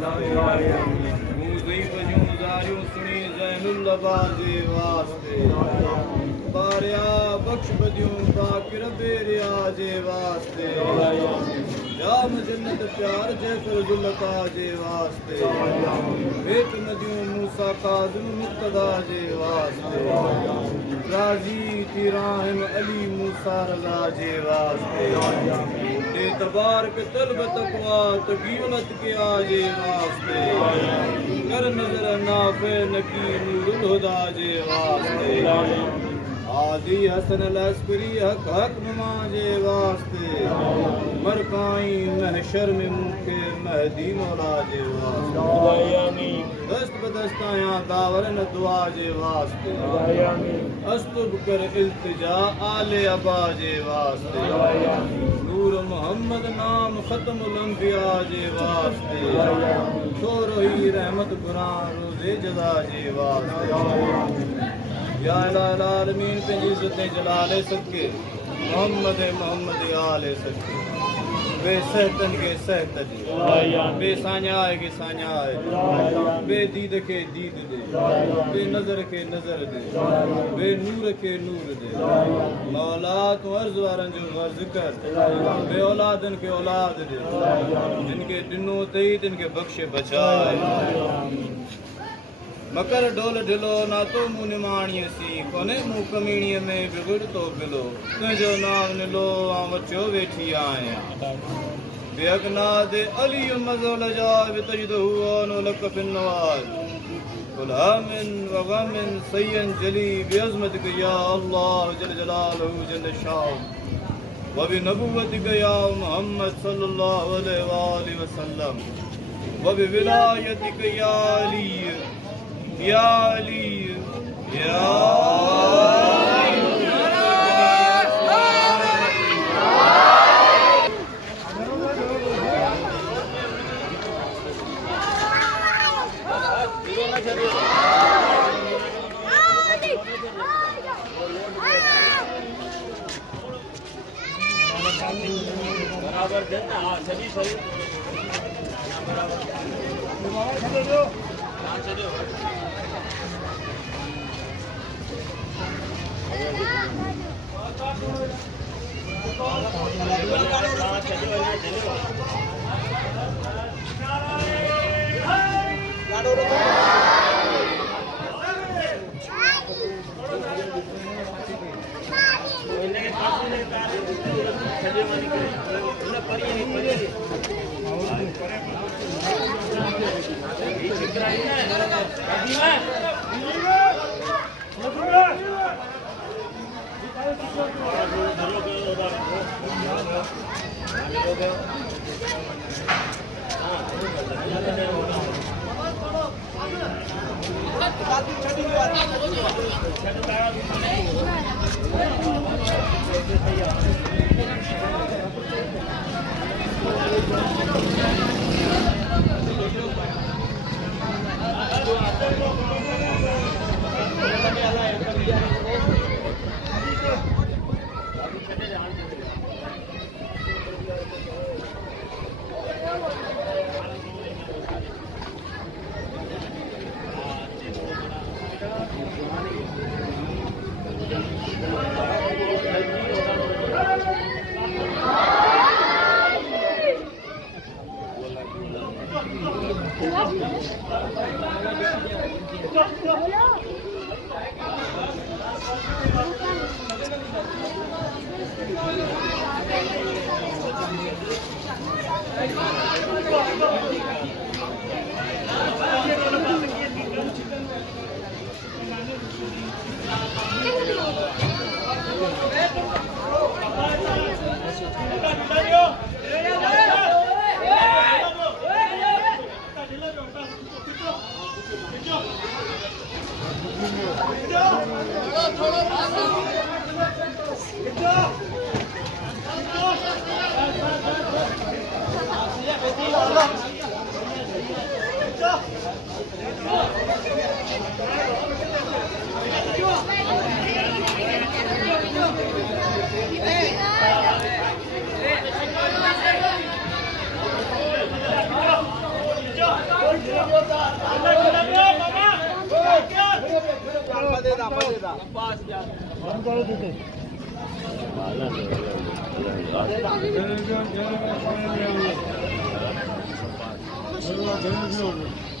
बजूं जारियूं सुनी ज़ैनुल्लबाज़े वास्ते बारिया बख्श बदियूं बाकिर बेरियाजे वास्ते जाम जन्नत प्यार जैफर जुल्लता जे वास्ते बेट नदियों मूसा काज़िम मुक्तदा जे वास्ते राजी तिराहिम अली मूसा रज़ा जे वास्ते एतबार के तलब तकवा तकीवलत के आजे वास्ते कर नजर नाफे नकी नूरुल हुदा जे वास्ते आदि हसन लस्करी हक हक नमाजे वास्ते मरकाई महशर में मुखे महदी मौला जे वास्ते दस्त बदस्तायां दावर न दुआ जे वास्ते अस्तुब कर इल्तिजा आले अबा जे वास्ते नूर मोहम्मद नाम खत्मुल अंबिया जे वास्ते तो रोही रहमत कुरान रोज़े जज़ा जे वास्ते या आलमीन पे इज़्ज़त जलाले सदके मोहम्मद आले सदके बे सहतन के सहतन बे सान्याए के सान्याए बे दीद के दीद दे बे नज़र के नज़र दे बे नूर के नूर दे मौला तू अर्ज़ वारन जो गर्ज कर बे औलादन के औलाद दे जिनके दिनों तई तिनके बख्शे बचाए मकर डोल ढिलो ना तो मुँह निमाणीअ सी कोने मुँह कमीणीअ में बिगड़ तो बिलो तुंहिंजो नाम निलो आं वठियो वेठी आहियां बेअगनाद अली मज़ल जा बितजदहु नो लक फिन नवाज कुल हामिन व गमिन सय्यन जली बिअज़मतिक या अल्लाह जल जलालहु जल शाह व बिनबुव्वतिक या मुहम्मद सल्लल्लाहु अलैहि वसल्लम व बिविलायतिक या अली या अली या बराबर देना हाँ सभी सही Thank you.